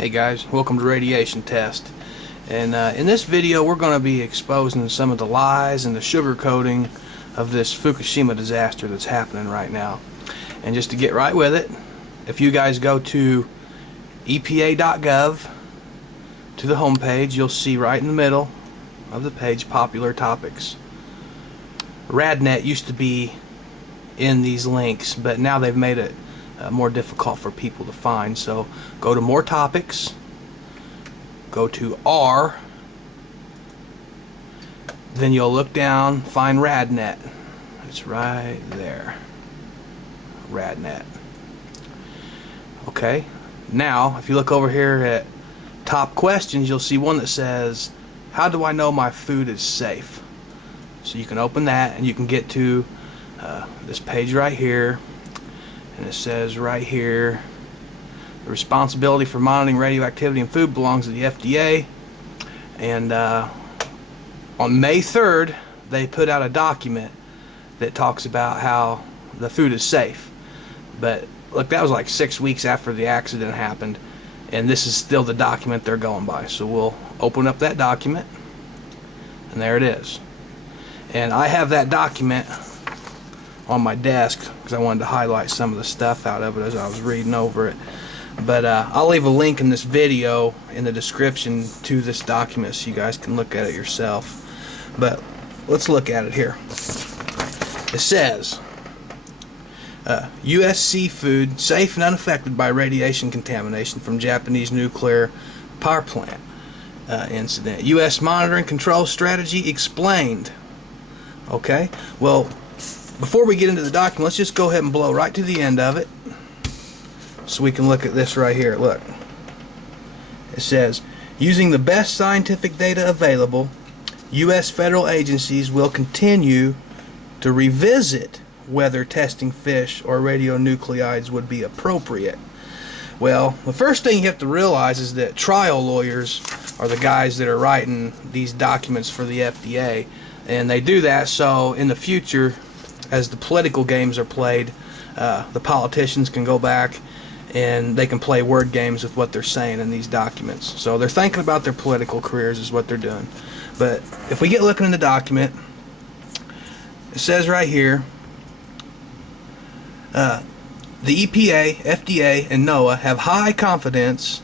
Hey guys, welcome to Radiation Test. And in this video we're going to be exposing some of the lies and the sugarcoating of this Fukushima disaster that's happening right now. And just to get right with it, if you guys go to EPA.gov to the home page, you'll see right in the middle of the page popular topics. RadNet used to be in these links, but now they've made it more difficult for people to find. So go to more topics, go to R, then you'll look down, find RadNet. It's right there, RadNet. Okay, now if you look over here at top questions, you'll see one that says, how do I know my food is safe? So you can open that and you can get to this page right here. And it says right here, the responsibility for monitoring radioactivity in food belongs to the FDA. And on May 3rd, they put out a document that talks about how the food is safe. But look, that was like 6 weeks after the accident happened, and this is still the document they're going by. So we'll open up that document, and there it is. And I have that document on my desk because I wanted to highlight some of the stuff out of it as I was reading over it. But I'll leave a link in this video in the description to this document so you guys can look at it yourself. But let's look at it here. It says U.S. seafood safe and unaffected by radiation contamination from Japanese nuclear power plant incident. U.S. monitoring control strategy explained. Okay, well, before we get into the document, let's just go ahead and blow right to the end of it so we can look at this right here. Look, it says, using the best scientific data available, U.S. federal agencies will continue to revisit whether testing fish or radionuclides would be appropriate. Well, the first thing you have to realize is that trial lawyers are the guys that are writing these documents for the FDA, and they do that so in the future, as the political games are played, the politicians can go back and they can play word games with what they're saying in these documents. So they're thinking about their political careers is what they're doing. But if we get looking in the document, it says right here, the EPA, FDA, and NOAA have high confidence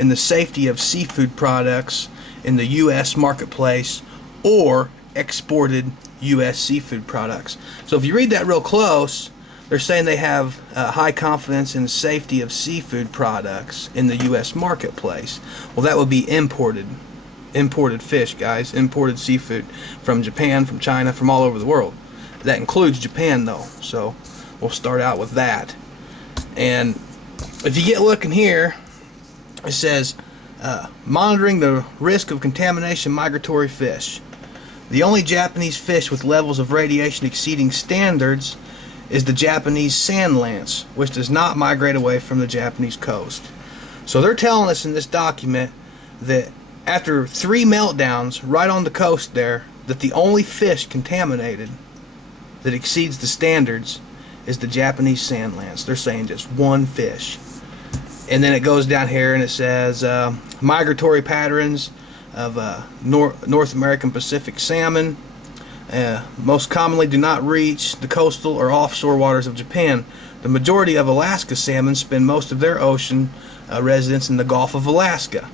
in the safety of seafood products in the U.S. marketplace or exported U.S. seafood products. So if you read that real close, they're saying they have high confidence in the safety of seafood products in the U.S. marketplace. Well, that would be imported fish, guys, imported seafood from Japan, from China, from all over the world. That includes Japan, though, so we'll start out with that. And if you get looking here, it says monitoring the risk of contamination migratory fish. The only Japanese fish with levels of radiation exceeding standards is the Japanese sand lance, which does not migrate away from the Japanese coast. So they're telling us in this document that after 3 meltdowns right on the coast there, that the only fish contaminated that exceeds the standards is the Japanese sand lance. They're saying just one fish. And then it goes down here and it says migratory patterns of North American Pacific salmon most commonly do not reach the coastal or offshore waters of Japan. The majority of Alaska salmon spend most of their ocean residence in the Gulf of Alaska.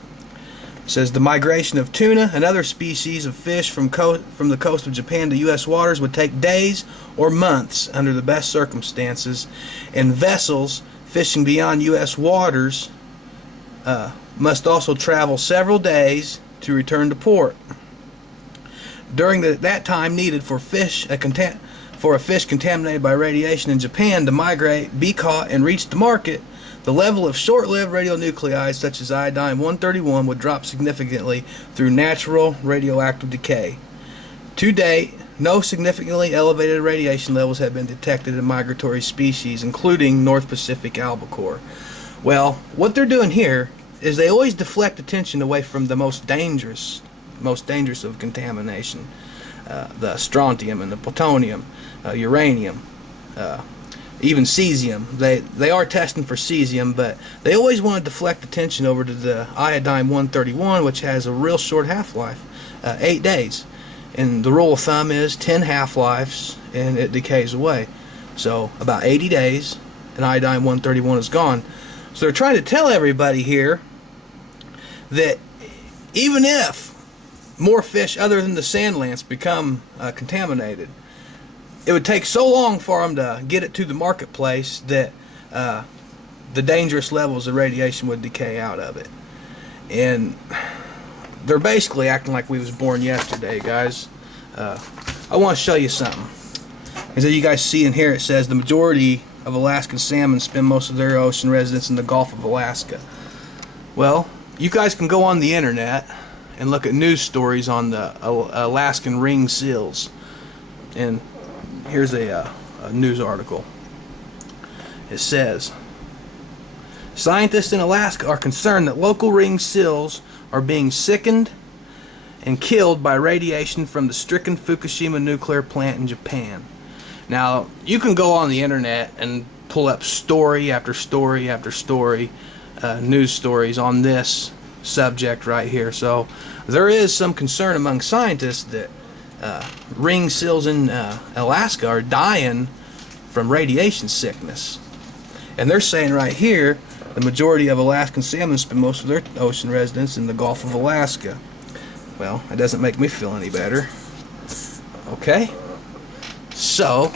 It says the migration of tuna and other species of fish from the coast of Japan to U.S. waters would take days or months under the best circumstances, and vessels fishing beyond U.S. waters must also travel several days to return to port. During that time needed for a fish contaminated by radiation in Japan to migrate, be caught, and reach the market, the level of short-lived radionuclides such as iodine-131 would drop significantly through natural radioactive decay. To date, no significantly elevated radiation levels have been detected in migratory species, including North Pacific albacore. Well, what they're doing here is they always deflect attention away from the most dangerous of contamination, the strontium and the plutonium, uranium, even cesium. They are testing for cesium, but they always want to deflect attention over to the iodine-131, which has a real short half-life, 8 days. And the rule of thumb is 10 half-lives and it decays away. So about 80 days and iodine-131 is gone. So they're trying to tell everybody here that even if more fish other than the sand lance become contaminated, it would take so long for them to get it to the marketplace that the dangerous levels of radiation would decay out of it. And they're basically acting like we was born yesterday, guys. I want to show you something. As you guys see in here, it says the majority of Alaskan salmon spend most of their ocean residence in the Gulf of Alaska. Well, you guys can go on the internet and look at news stories on the Alaskan ring seals. And here's a news article. It says, scientists in Alaska are concerned that local ring seals are being sickened and killed by radiation from the stricken Fukushima nuclear plant in Japan. Now, you can go on the internet and pull up story after story after story, news stories on this subject right here. So there is some concern among scientists that ring seals in Alaska are dying from radiation sickness. And they're saying right here the majority of Alaskan salmon spend most of their ocean residence in the Gulf of Alaska. Well, that doesn't make me feel any better. Okay, so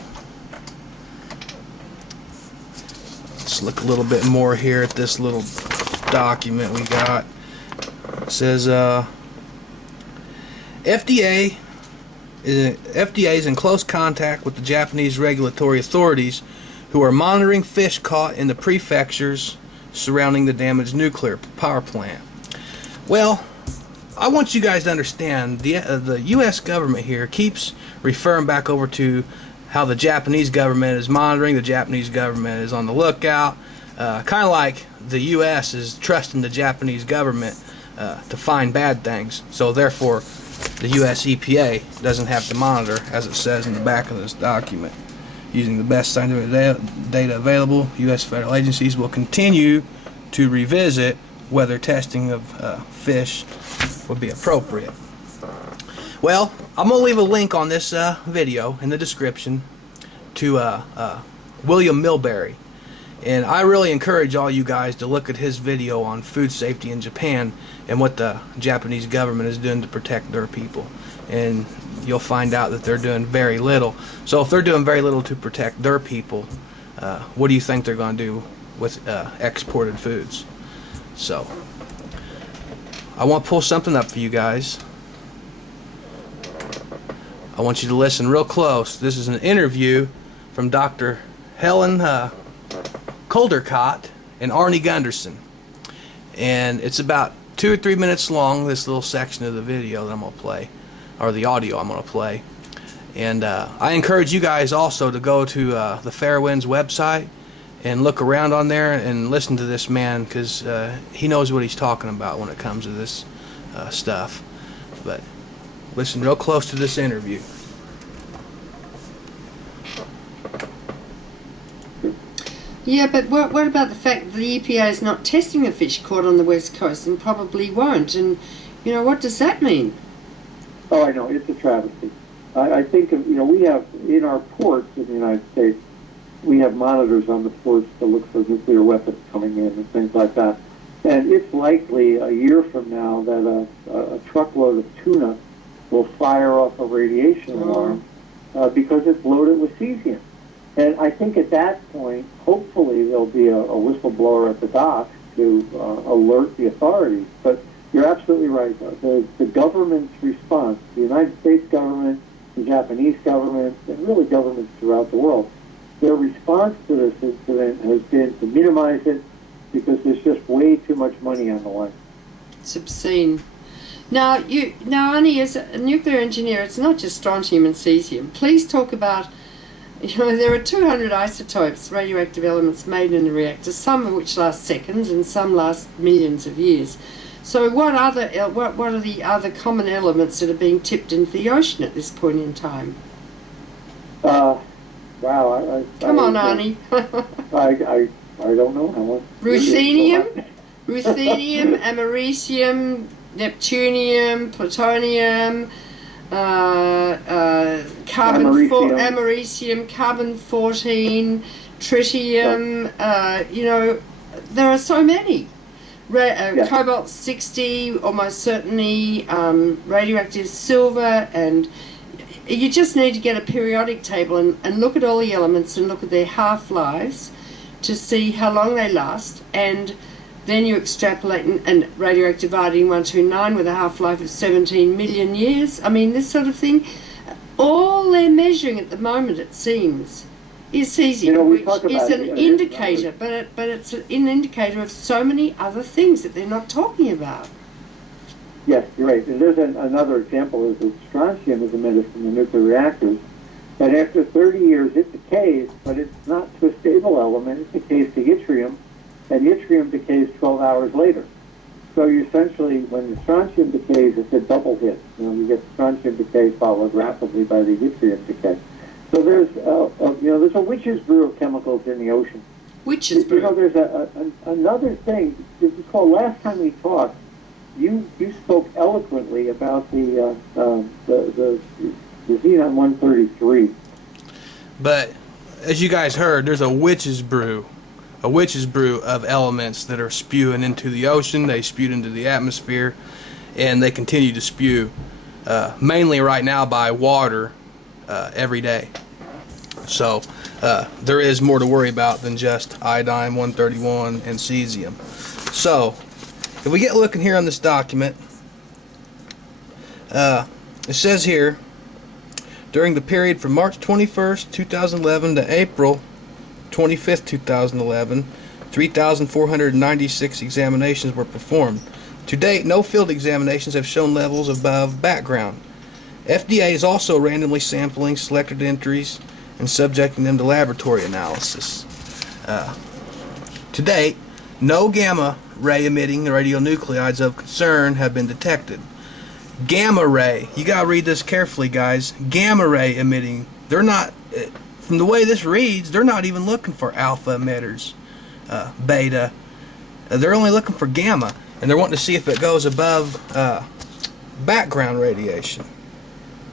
let's look a little bit more here at this little document we got. It says FDA is in close contact with the Japanese regulatory authorities who are monitoring fish caught in the prefectures surrounding the damaged nuclear power plant. Well, I want you guys to understand the U.S. government here keeps referring back over to how the Japanese government is monitoring, the Japanese government is on the lookout, kind of like the U.S. is trusting the Japanese government to find bad things. So therefore, the U.S. EPA doesn't have to monitor, as it says in the back of this document. Using the best scientific data available, U.S. federal agencies will continue to revisit whether testing of fish would be appropriate. Well, I'm going to leave a link on this video in the description to William Milbury. And I really encourage all you guys to look at his video on food safety in Japan and what the Japanese government is doing to protect their people. And you'll find out that they're doing very little. So if they're doing very little to protect their people, what do you think they're going to do with exported foods? So I want to pull something up for you guys. I want you to listen real close. This is an interview from Dr. Helen Caldicott and Arnie Gunderson. And it's about 2 or 3 minutes long, this little section of the video that I'm going to play, or the audio I'm going to play. And I encourage you guys also to go to the Fairwinds website and look around on there and listen to this man, because he knows what he's talking about when it comes to this stuff. But listen real close to this interview. Yeah, but what about the fact that the EPA is not testing the fish caught on the west coast and probably won't? And, you know, what does that mean? Oh, I know. It's a travesty. I think, we have, in our ports in the United States, we have monitors on the ports to look for nuclear weapons coming in and things like that. And it's likely a year from now that a truckload of tuna will fire off a radiation alarm because it's loaded with cesium. And I think at that point, hopefully there'll be a whistleblower at the dock to alert the authorities. But you're absolutely right, though. The government's response, the United States government, the Japanese government, and really governments throughout the world, their response to this incident has been to minimize it because there's just way too much money on the line. It's obscene. Now, Arnie, as a nuclear engineer, it's not just strontium and cesium. Please talk about, there are 200 isotopes, radioactive elements made in the reactor, some of which last seconds and some last millions of years. So what are the other common elements that are being tipped into the ocean at this point in time? Wow, Come on, Arnie. I don't know how much. Ruthenium, americium, neptunium, plutonium, carbon americium, carbon 14, tritium. You know, there are so many. Cobalt 60, almost certainly radioactive silver, and you just need to get a periodic table and look at all the elements and look at their half-lives to see how long they last, and then you extrapolate and radioactive iodine-129 with a half-life of 17 million years. I mean, this sort of thing. All they're measuring at the moment, it seems, is cesium, which is an indicator, but it's an indicator of so many other things that they're not talking about. Yes, you're right. And there's another example is that strontium is emitted from the nuclear reactors. And after 30 years, it decays, but it's not to a stable element. It decays to yttrium, and yttrium decays 12 hours later. So you essentially, when the strontium decays, it's a double hit. You know, you get strontium decay followed rapidly by the yttrium decay. So there's, there's a witch's brew of chemicals in the ocean. Witch's brew. You know, there's another thing. This is called, last time we talked, you spoke eloquently about the Xenon 133. But as you guys heard, there's a witch's brew of elements that are spewing into the ocean. They spewed into the atmosphere, and they continue to spew, mainly right now by water, every day. So there is more to worry about than just iodine 131 and cesium. So if we get looking here on this document, it says here, during the period from March 21st, 2011 to April 25th, 2011, 3,496 examinations were performed. To date, no field examinations have shown levels above background. FDA is also randomly sampling selected entries and subjecting them to laboratory analysis. To date, no gamma ray emitting radionuclides of concern have been detected. Gamma ray, you gotta read this carefully, guys. Gamma ray emitting, they're not, from the way this reads, they're not even looking for alpha emitters, beta. They're only looking for gamma, and they're wanting to see if it goes above background radiation.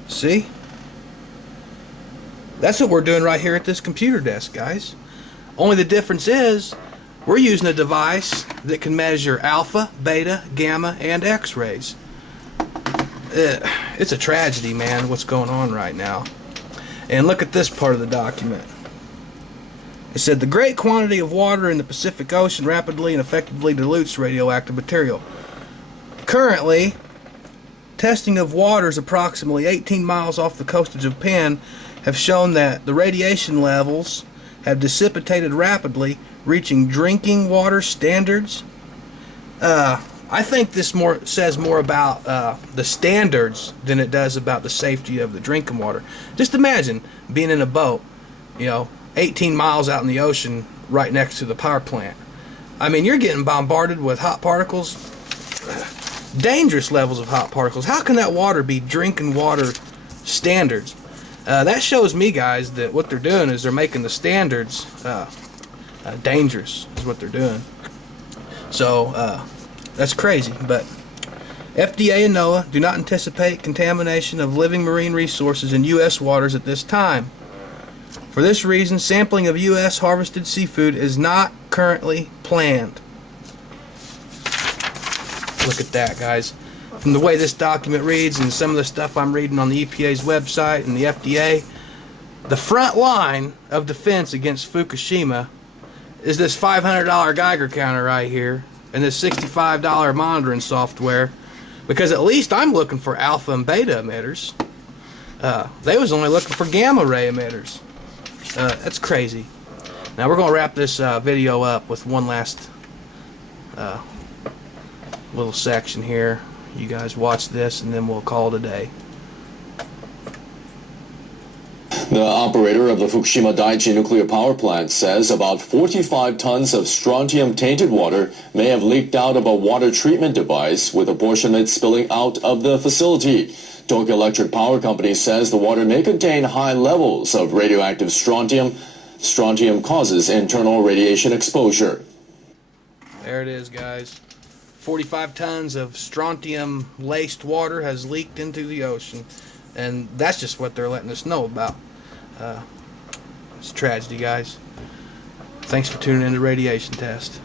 See? That's what we're doing right here at this computer desk, guys. Only the difference is we're using a device that can measure alpha, beta, gamma, and X-rays. It's a tragedy, man, what's going on right now. And look at this part of the document. It said, the great quantity of water in the Pacific Ocean rapidly and effectively dilutes radioactive material. Currently, testing of waters approximately 18 miles off the coast of Japan have shown that the radiation levels have dissipated rapidly, reaching drinking water standards. I think this says more about the standards than it does about the safety of the drinking water. Just imagine being in a boat, 18 miles out in the ocean right next to the power plant. I mean, you're getting bombarded with hot particles, dangerous levels of hot particles. How can that water be drinking water standards? That shows me, guys, that what they're doing is they're making the standards dangerous, is what they're doing. So, that's crazy, but FDA and NOAA do not anticipate contamination of living marine resources in U.S. waters at this time. For this reason, sampling of U.S. harvested seafood is not currently planned. Look at that, guys. From the way this document reads and some of the stuff I'm reading on the EPA's website and the FDA, the front line of defense against Fukushima is this $500 Geiger counter right here and this $65 monitoring software, because at least I'm looking for alpha and beta emitters. They was only looking for gamma ray emitters. That's crazy. Now we're going to wrap this video up with one last little section here. You guys watch this and then we'll call it a day. The operator of the Fukushima Daiichi nuclear power plant says about 45 tons of strontium-tainted water may have leaked out of a water treatment device, with a portion of it spilling out of the facility. Tokyo Electric Power Company says the water may contain high levels of radioactive strontium. Strontium causes internal radiation exposure. There it is, guys. 45 tons of strontium-laced water has leaked into the ocean. And that's just what they're letting us know about. It's a tragedy, guys. Thanks for tuning in to Radiation Test.